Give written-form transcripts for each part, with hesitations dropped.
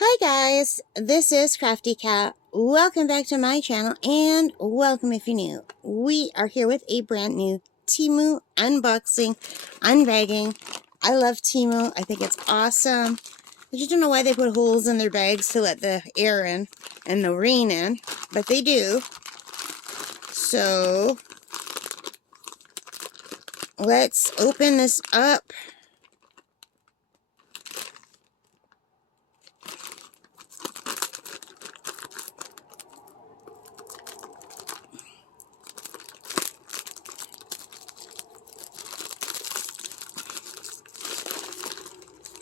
Hi guys, this is Crafty Cat. Welcome back to my channel and welcome if you're new. We are here with a brand new Temu unboxing, unbagging. I love Temu. I think it's awesome. I just don't know why they put holes in their bags to let the air in and the rain in, but they do. So let's open this up.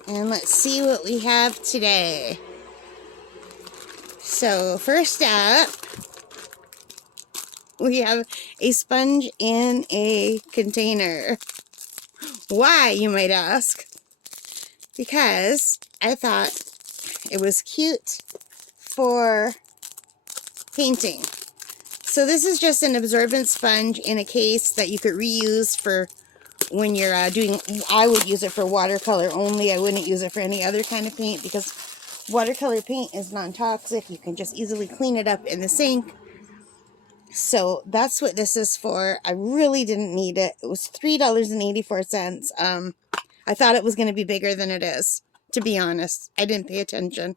And let's see what we have today. So first up, we have a sponge in a container. Why, you might ask? Because I thought it was cute for painting. So this is just an absorbent sponge in a case that you could reuse for when you're doing, I would use it for watercolor only. I wouldn't use it for any other kind of paint because watercolor paint is non-toxic. You can just easily clean it up in the sink. So that's what this is for. I really didn't need it. It was $3.84. I thought it was going to be bigger than it is, to be honest. I didn't pay attention.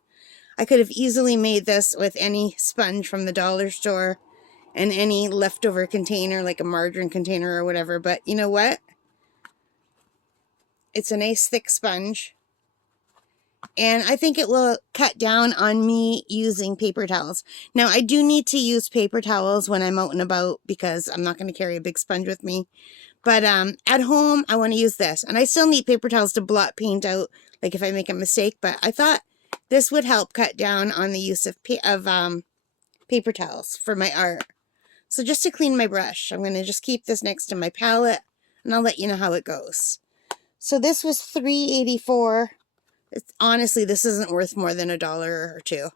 I could have easily made this with any sponge from the dollar store and any leftover container, like a margarine container or whatever. But you know what? It's a nice thick sponge. And I think it will cut down on me using paper towels. Now, I do need to use paper towels when I'm out and about because I'm not going to carry a big sponge with me. But at home, I want to use this. And I still need paper towels to blot paint out, like if I make a mistake. But I thought this would help cut down on the use of paper towels for my art. So just to clean my brush, I'm going to just keep this next to my palette. And I'll let you know how it goes. So this was $3.84. Honestly, this isn't worth more than $1 or $2.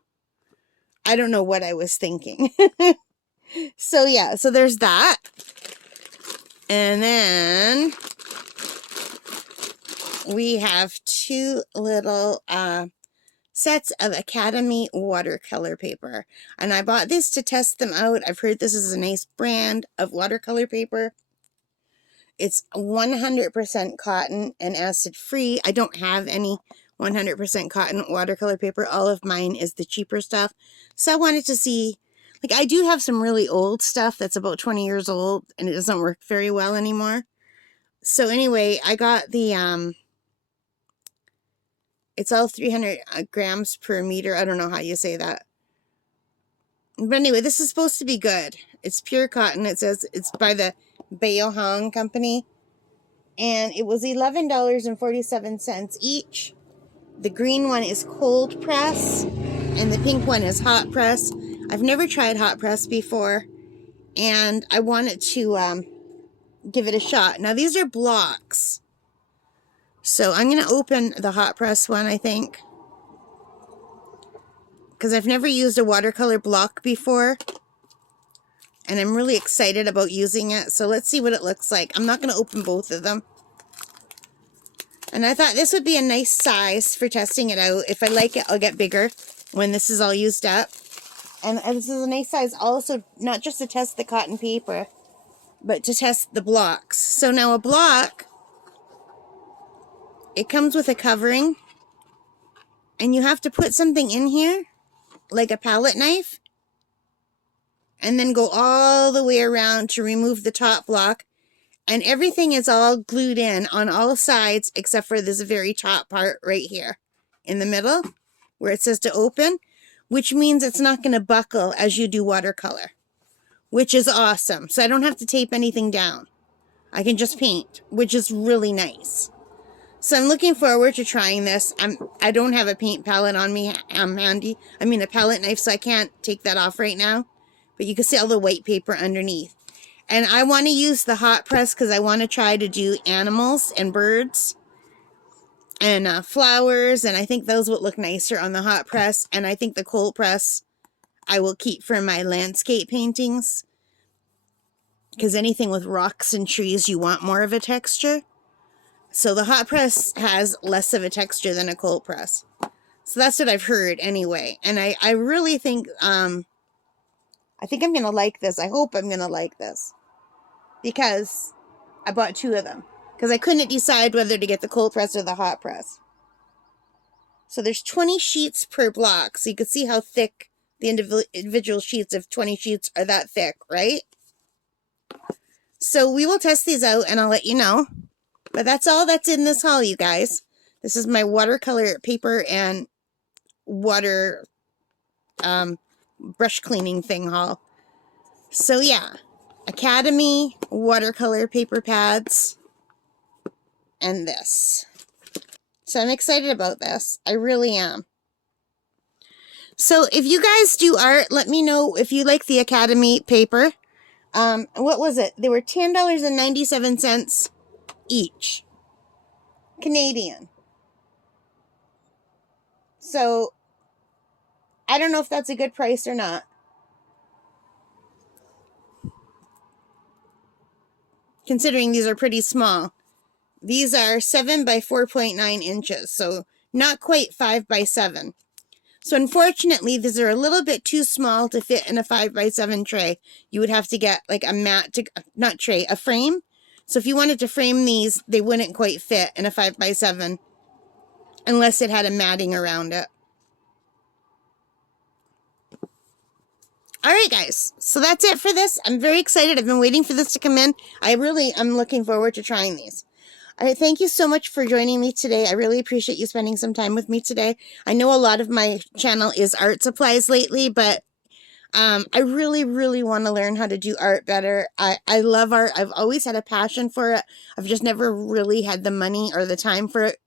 I don't know what I was thinking. So yeah, so there's that. And then we have two little sets of Academy watercolor paper. And I bought this to test them out. I've heard this is a nice brand of watercolor paper. It's 100% cotton and acid free. I don't have any 100% cotton watercolor paper. All of mine is the cheaper stuff. So I wanted to see, like, I do have some really old stuff that's about 20 years old and it doesn't work very well anymore. So anyway, I got the, it's all 300 grams per meter. I don't know how you say that. But anyway, this is supposed to be good. It's pure cotton. It says it's by the Beohang company. And it was $11.47 each. The green one is cold press, and the pink one is hot press. I've never tried hot press before, and I wanted to give it a shot. Now, these are blocks. So I'm going to open the hot press one, I think, because I've never used a watercolor block before, and I'm really excited about using it. So let's see what it looks like. I'm not going to open both of them. And I thought this would be a nice size for testing it out. If I like it, I'll get bigger when this is all used up. And this is a nice size also, not just to test the cotton paper, but to test the blocks. So now a block, it comes with a covering. And you have to put something in here, like a palette knife. And then go all the way around to remove the top block. And everything is all glued in on all sides except for this very top part right here in the middle where it says to open, which means it's not going to buckle as you do watercolor, which is awesome. So I don't have to tape anything down. I can just paint, which is really nice. So I'm looking forward to trying this. I don't have a paint palette on me. I'm handy. I mean a palette knife, so I can't take that off right now. But you can see all the white paper underneath. And I want to use the hot press because I want to try to do animals and birds and flowers. And I think those would look nicer on the hot press. And I think the cold press I will keep for my landscape paintings. Because anything with rocks and trees, you want more of a texture. So the hot press has less of a texture than a cold press. So that's what I've heard anyway. And I really think, I think I'm going to like this. I hope I'm going to like this. Because I bought 2 of them. Because I couldn't decide whether to get the cold press or the hot press. So there's 20 sheets per block. So you can see how thick the individual sheets of 20 sheets are that thick, right? So we will test these out and I'll let you know. But that's all that's in this haul, you guys. This is my watercolor paper and water brush cleaning thing haul. So yeah, Academy watercolor paper pads and this. So I'm excited about this. I really am. So if you guys do art, let me know if you like the Academy paper. What was it? They were $10.97 each. Canadian. So I don't know if that's a good price or not. Considering these are pretty small. These are 7 by 4.9 inches, so not quite 5 by 7. So unfortunately, these are a little bit too small to fit in a 5 by 7 tray. You would have to get like a mat, not tray, a frame. So if you wanted to frame these, they wouldn't quite fit in a 5 by 7 unless it had a matting around it. All right, guys. So that's it for this. I'm very excited. I've been waiting for this to come in. I'm looking forward to trying these. All right, thank you so much for joining me today. I really appreciate you spending some time with me today. I know a lot of my channel is art supplies lately, but I really, really want to learn how to do art better. I love art. I've always had a passion for it. I've just never really had the money or the time for it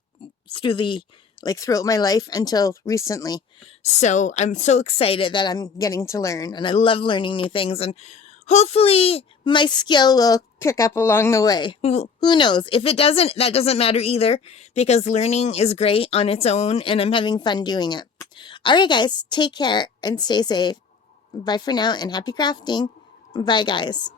throughout my life until recently. So I'm so excited that I'm getting to learn, and I love learning new things, and hopefully my skill will pick up along the way. Who knows? If it doesn't, that doesn't matter either, because learning is great on its own and I'm having fun doing it. All right, guys, take care and stay safe. Bye for now and happy crafting. Bye, guys.